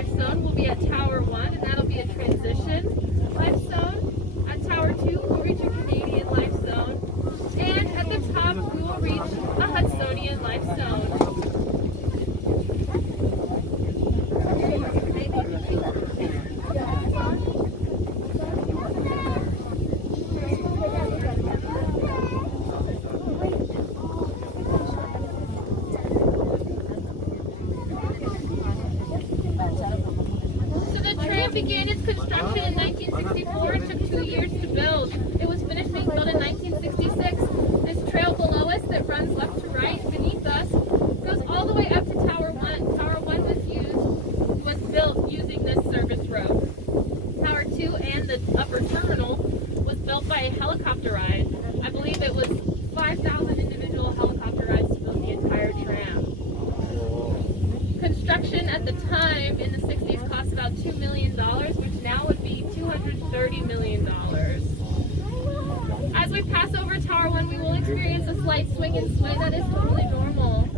life zone will be at Tower 1, and that'll be a transition life zone. At Tower 2, we'll reach a Canadian life zone. And at the top, we will reach a Hudsonian life zone. Began its construction in 1964 and took 2 years to build. It was finished being built in 1966. This trail below us that runs left to right beneath us goes all the way up to Tower 1. Tower 1 was built using this service road. Tower 2 and the upper terminal was built by a helicopter ride. I believe it was 5,000 individual helicopter rides to build the entire tram. Construction at the time in the 60s cost about $2 million, which now would be $230 million. As we pass over Tower 1, we will experience a slight swing and sway that is totally normal.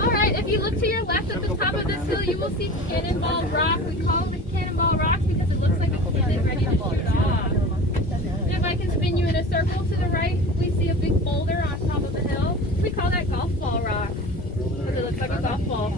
Alright, if you look to your left at the top of this hill, you will see Cannonball Rock. We call them Cannonball Rocks because it looks like a cannon ready to shoot off. And if I can spin you in a circle to the right, we see a big boulder on top of the hill. We call that Golf Ball Rock because it looks like a golf ball.